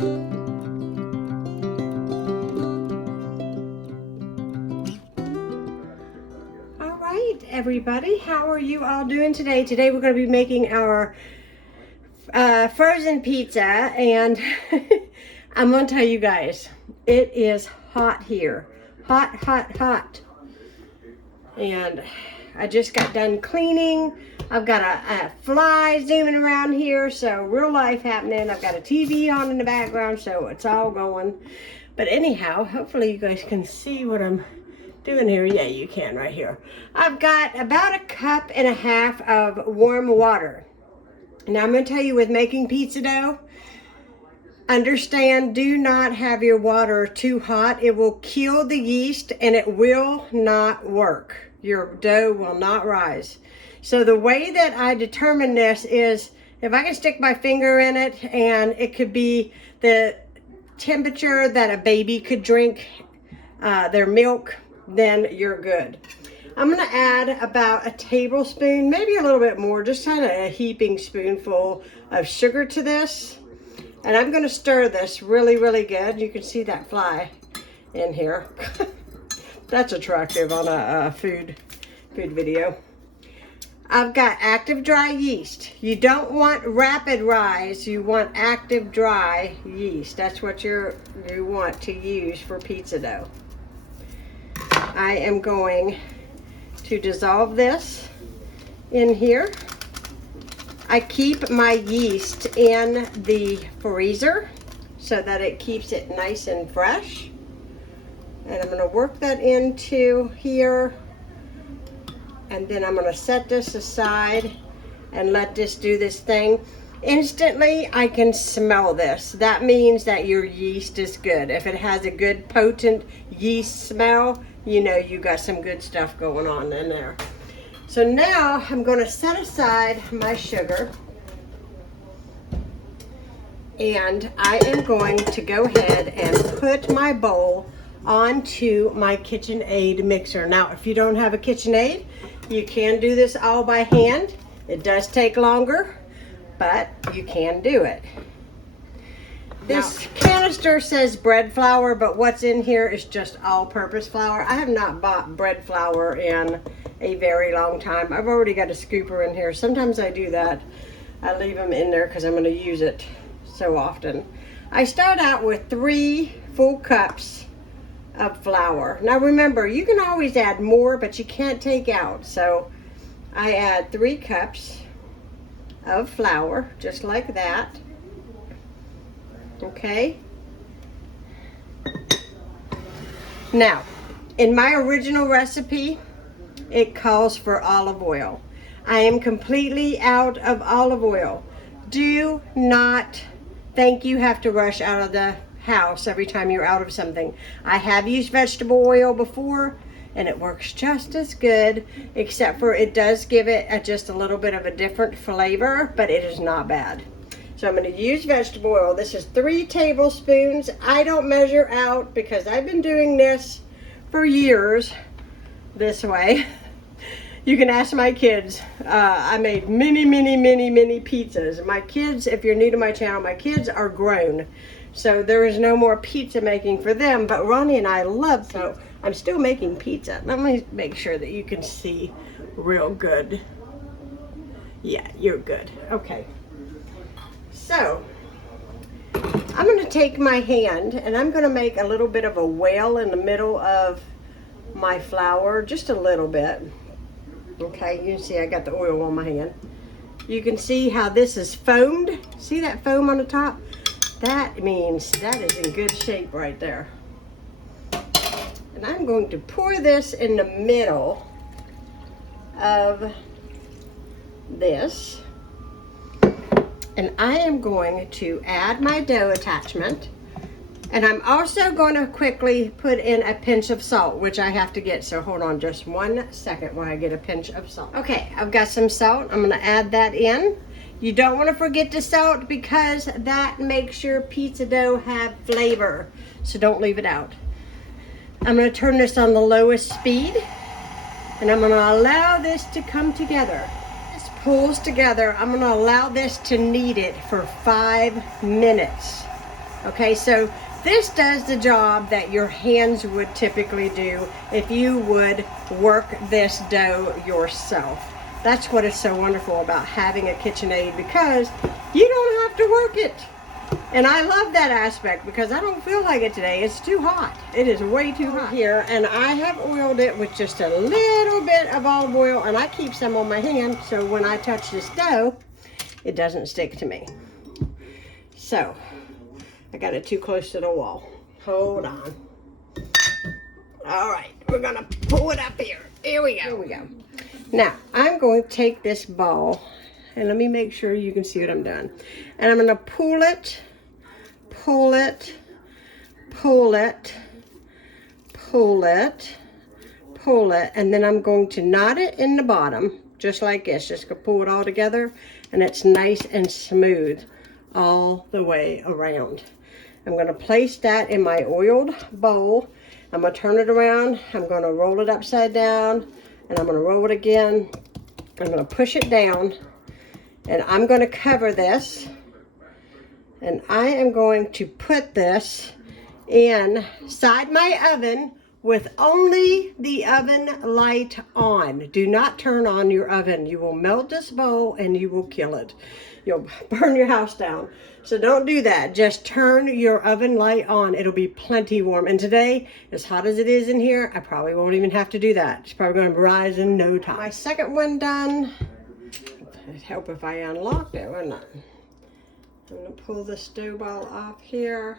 All right, everybody, how are you all doing today? Today we're going to be making our frozen pizza, and I'm going to tell you guys, it is hot here. Hot, hot, hot. And I just got done cleaning. I've got a fly zooming around here, so real life happening. I've got a TV on in the background, so it's all going. But anyhow, hopefully you guys can see what I'm doing here. Yeah, you can right here. I've got about 1.5 cups of warm water. Now I'm going to tell you, with making pizza dough, understand, do not have your water too hot. It will kill the yeast and it will not work. Your dough will not rise. So the way that I determine this is, if I can stick my finger in it and it could be the temperature that a baby could drink their milk, then you're good. I'm going to add about a tablespoon, maybe a little bit more, just kind of a heaping spoonful of sugar to this. And I'm going to stir this really, really good. You can see that fly in here. That's attractive on a food video. I've got active dry yeast. You don't want rapid rise. You want active dry yeast. That's what you want to use for pizza dough. I am going to dissolve this in here. I keep my yeast in the freezer so that it keeps it nice and fresh. And I'm going to work that into here. And then I'm going to set this aside and let this do this thing. Instantly, I can smell this. That means that your yeast is good. If it has a good potent yeast smell, you know you got some good stuff going on in there. So now I'm going to set aside my sugar, and I am going to go ahead and put my bowl onto my KitchenAid mixer. Now, if you don't have a KitchenAid, you can do this all by hand. It does take longer, but you can do it. This canister says bread flour, but what's in here is just all-purpose flour. I have not bought bread flour in a very long time. I've already got a scooper in here. Sometimes I do that. I leave them in there because I'm going to use it so often. I start out with 3 full cups of flour. Now remember, you can always add more, but you can't take out. So I add 3 cups of flour, just like that. Okay. Now, in my original recipe, it calls for olive oil. I am completely out of olive oil. Do not think you have to rush out of the house every time you're out of something. I have used vegetable oil before, and it works just as good, except for it does give it just a little bit of a different flavor, but it is not bad. So I'm going to use vegetable oil. This is 3 tablespoons. I don't measure out because I've been doing this for years this way. You can ask my kids. I made many pizzas. My kids, if you're new to my channel, my kids are grown. So there is no more pizza making for them, but Ronnie and I love pizza. So I'm still making pizza. Let me make sure that you can see real good. Yeah, you're good. Okay. So I'm going to take my hand and I'm going to make a little bit of a wale in the middle of my flour, just a little bit. Okay, you can see I got the oil on my hand. You can see how this is foamed. See that foam on the top? That means that is in good shape right there. And I'm going to pour this in the middle of this. And I am going to add my dough attachment. And I'm also going to quickly put in a pinch of salt, which I have to get. So hold on just 1 second while I get a pinch of salt. Okay, I've got some salt. I'm going to add that in. You don't want to forget the salt because that makes your pizza dough have flavor. So don't leave it out. I'm going to turn this on the lowest speed. And I'm going to allow this to come together. This pulls together. I'm going to allow this to knead it for 5 minutes. Okay, so this does the job that your hands would typically do if you would work this dough yourself. That's what is so wonderful about having a KitchenAid, because you don't have to work it. And I love that aspect because I don't feel like it today. It's too hot. It is way too hot here. And I have oiled it with just a little bit of olive oil, and I keep some on my hand so when I touch this dough, it doesn't stick to me. So, I got it too close to the wall. Hold on. All right, we're gonna pull it up here. Here we go. Here we go. Now, I'm going to take this ball, and let me make sure you can see what I'm doing. And I'm gonna pull it, pull it, pull it, pull it, pull it, and then I'm going to knot it in the bottom, just like this. Just gonna pull it all together, and it's nice and smooth all the way around. I'm going to place that in my oiled bowl. I'm going to turn it around. I'm going to roll it upside down, and I'm going to roll it again. I'm going to push it down, and I'm going to cover this, and I am going to put this inside my oven with only the oven light on. Do not turn on your oven. You will melt this bowl and you will kill it. You'll burn your house down. So don't do that. Just turn your oven light on. It'll be plenty warm. And today, as hot as it is in here, I probably won't even have to do that. It's probably going to rise in no time. My second one done. It'd help if I unlocked it, wouldn't it? I'm going to pull the stove ball off here.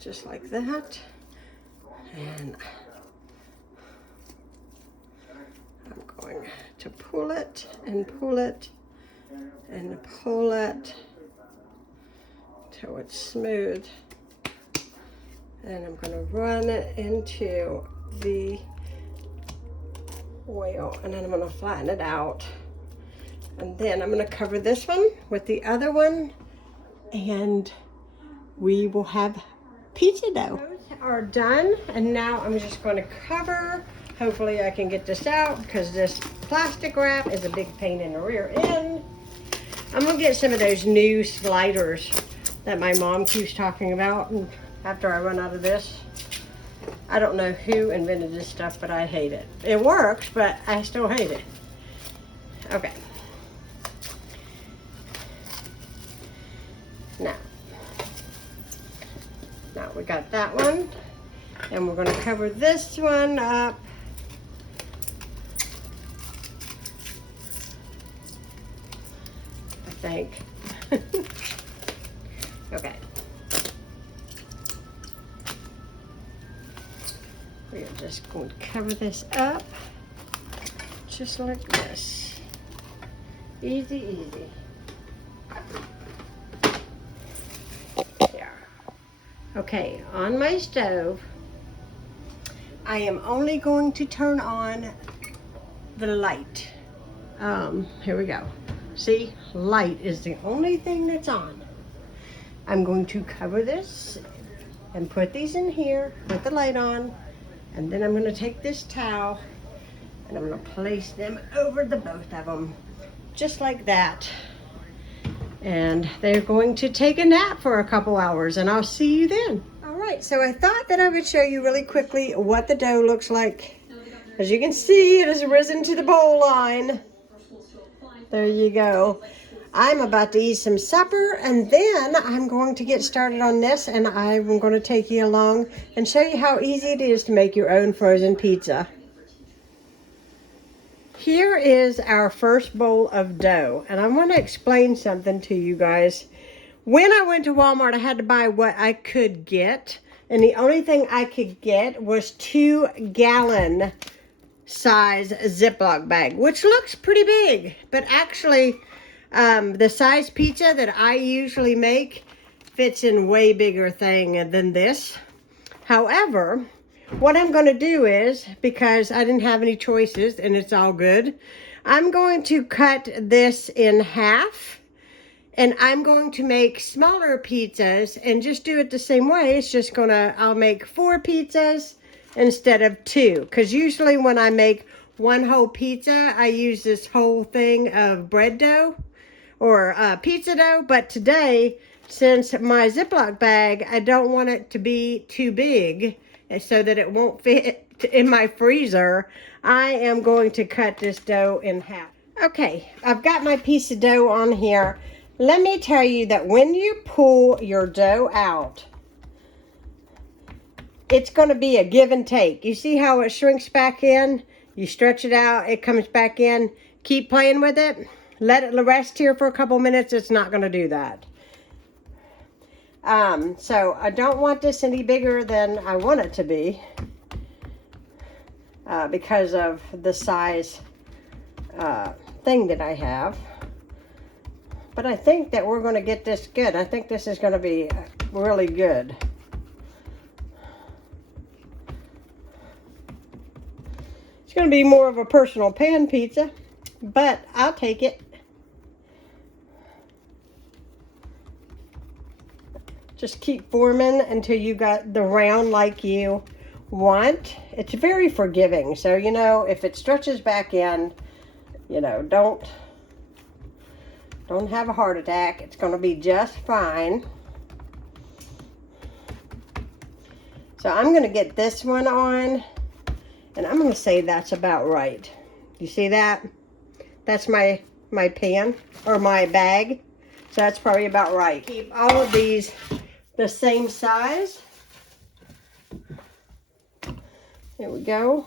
Just like that. And I'm going to pull it and pull it and pull it till it's smooth. And I'm going to run it into the oil, and then I'm going to flatten it out. And then I'm going to cover this one with the other one, and we will have pizza dough. Those are done, and now I'm just going to cover. Hopefully I can get this out because this plastic wrap is a big pain in the rear end. I'm going to get some of those new sliders that my mom keeps talking about, and after I run out of this. I don't know who invented this stuff, but I hate it. It works, but I still hate it. Okay. Now we got that one, and we're going to cover this one up. I think. Okay. We are just going to cover this up, just like this. Easy, easy. Okay, on my stove, I am only going to turn on the light. Here we go. See, light is the only thing that's on. I'm going to cover this and put these in here with the light on, and then I'm going to take this towel and I'm going to place them over the both of them, just like that. And they're going to take a nap for a couple hours, and I'll see you then. All right, so I thought that I would show you really quickly what the dough looks like. As you can see, it has risen to the bowl line. There you go. I'm about to eat some supper, and then I'm going to get started on this, and I'm going to take you along and show you how easy it is to make your own frozen pizza. Here is our first bowl of dough, and I want to explain something to you guys. When I went to Walmart, I had to buy what I could get, and the only thing I could get was 2-gallon size Ziploc bag, which looks pretty big, but actually the size pizza that I usually make fits in way bigger thing than this. However, what I'm going to do is, because I didn't have any choices and it's all good, I'm going to cut this in half, and I'm going to make smaller pizzas and just do it the same way. It's just I'll make 4 pizzas instead of 2, because usually when I make one whole pizza, I use this whole thing of bread dough, or pizza dough. But today, since my Ziploc bag, I don't want it to be too big and so that it won't fit in my freezer, I am going to cut this dough in half. Okay, I've got my piece of dough on here. Let me tell you that when you pull your dough out, it's going to be a give and take. You see how it shrinks back in? You stretch it out, it comes back in. Keep playing with it. Let it rest here for a couple minutes. It's not going to do that. So I don't want this any bigger than I want it to be because of the size thing that I have. But I think that we're going to get this good. I think this is going to be really good. It's going to be more of a personal pan pizza, but I'll take it. Just keep forming until you got the round like you want. It's very forgiving. So, you know, if it stretches back in, you know, don't have a heart attack. It's going to be just fine. So I'm going to get this one on. And I'm going to say that's about right. You see that? That's my pan or my bag. So that's probably about right. Keep all of these the same size. There we go.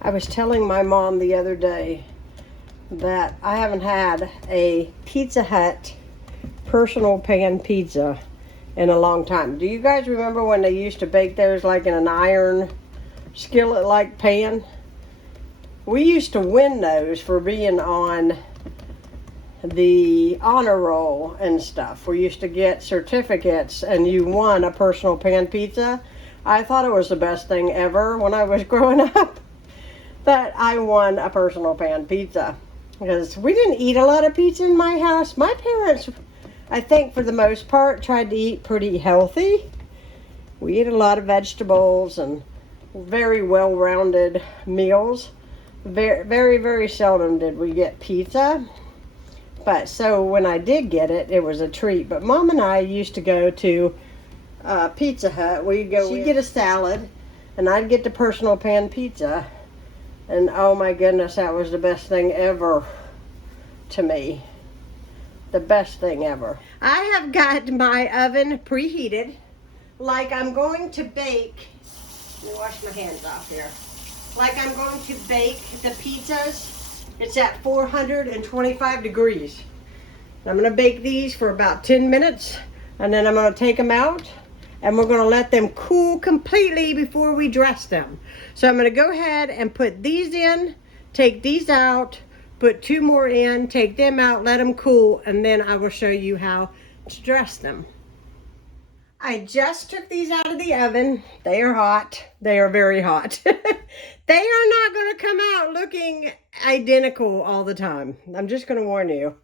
I was telling my mom the other day that I haven't had a Pizza Hut personal pan pizza in a long time. Do you guys remember when they used to bake those like in an iron skillet like pan? We used to win those for being on the honor roll and stuff. We used to get certificates and you won a personal pan pizza. I thought it was the best thing ever when I was growing up. That I won a personal pan pizza because we didn't eat a lot of pizza in my house. My parents, I think for the most part, tried to eat pretty healthy. We ate a lot of vegetables and very well-rounded meals. Very, very, very seldom did we get pizza. But so when I did get it, it was a treat. But Mom and I used to go to Pizza Hut. She'd get a salad and I'd get the personal pan pizza. And oh my goodness, that was the best thing ever to me. The best thing ever. I have got my oven preheated like I'm going to bake. Let me wash my hands off here. Like I'm going to bake the pizzas. It's at 425 degrees. I'm going to bake these for about 10 minutes and then I'm going to take them out. And we're going to let them cool completely before we dress them. So I'm going to go ahead and put these in, take these out, put 2 more in, take them out, let them cool, and then I will show you how to dress them. I just took these out of the oven. They are hot. They are very hot. They are not going to come out looking identical all the time. I'm just going to warn you.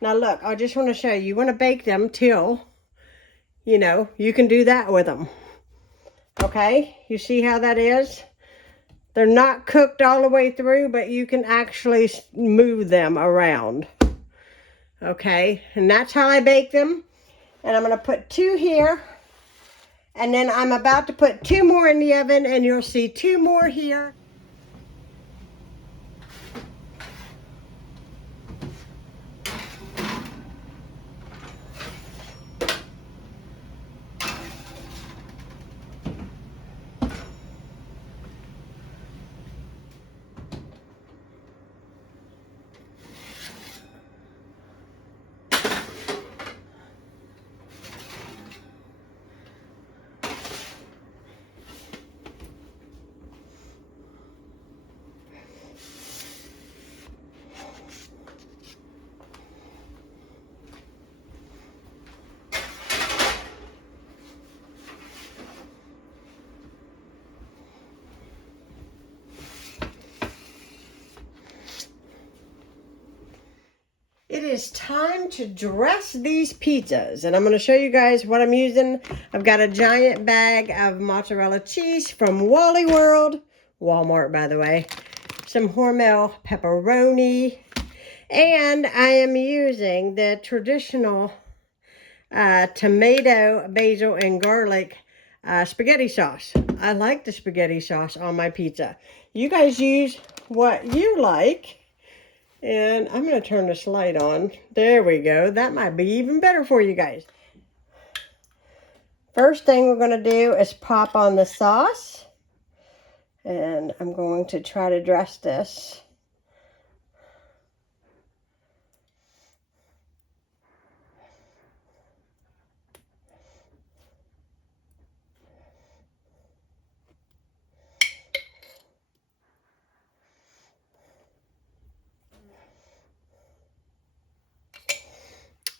Now look, I just want to show you. You want to bake them till, you know, you can do that with them. Okay, you see how that is? They're not cooked all the way through, but you can actually move them around. Okay, and that's how I bake them. And I'm going to put 2 here. And then I'm about to put 2 more in the oven, and you'll see 2 more here. It is time to dress these pizzas, and I'm going to show you guys what I'm using. I've got a giant bag of mozzarella cheese from Wally World, Walmart by the way, some Hormel pepperoni, and I am using the traditional tomato, basil, and garlic spaghetti sauce. I like the spaghetti sauce on my pizza. You guys use what you like. And I'm going to turn this light on. There we go. That might be even better for you guys. First thing we're going to do is pop on the sauce. And I'm going to try to dress this.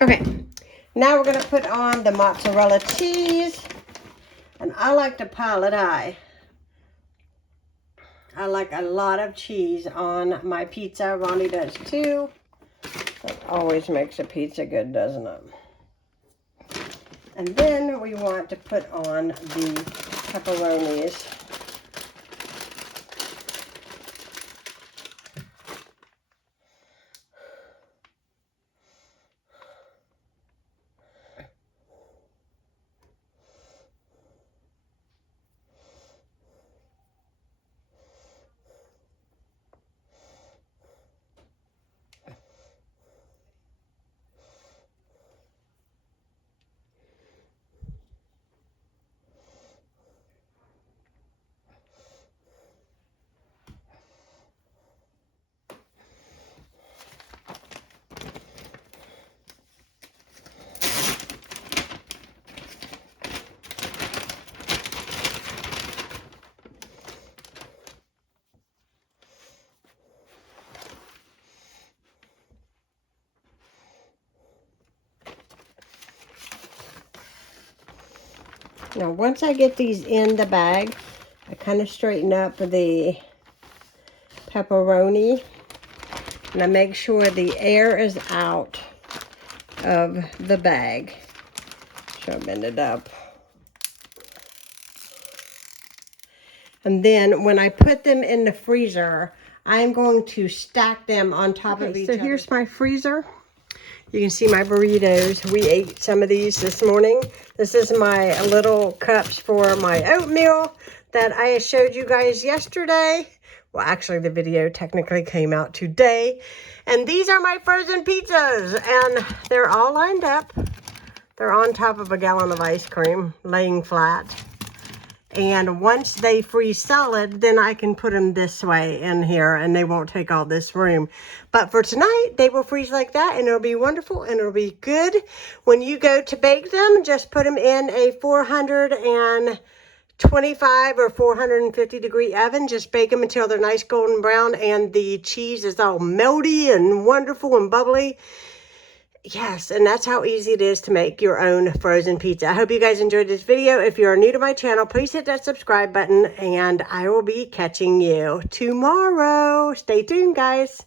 Okay, now we're going to put on the mozzarella cheese, and I like to pile it high. I like a lot of cheese on my pizza. Ronnie does too. That always makes a pizza good, doesn't it? And then we want to put on the pepperonis. Now, once I get these in the bag, I kind of straighten up the pepperoni, and I make sure the air is out of the bag. So I bend it up. And then when I put them in the freezer, I'm going to stack them on top of each other. So here's my freezer. You can see my burritos. We ate some of these this morning. This is my little cups for my oatmeal that I showed you guys yesterday. Well, actually, the video technically came out today. And these are my frozen pizzas. And they're all lined up. They're on top of a gallon of ice cream, laying flat. And once they freeze solid, then I can put them this way in here and they won't take all this room. But for tonight, they will freeze like that and it'll be wonderful and it'll be good. When you go to bake them, just put them in a 425 or 450 degree oven. Just bake them until they're nice golden brown and the cheese is all melty and wonderful and bubbly. Yes, and that's how easy it is to make your own frozen pizza. I hope you guys enjoyed this video. If you are new to my channel, please hit that subscribe button, and I will be catching you tomorrow. Stay tuned, guys.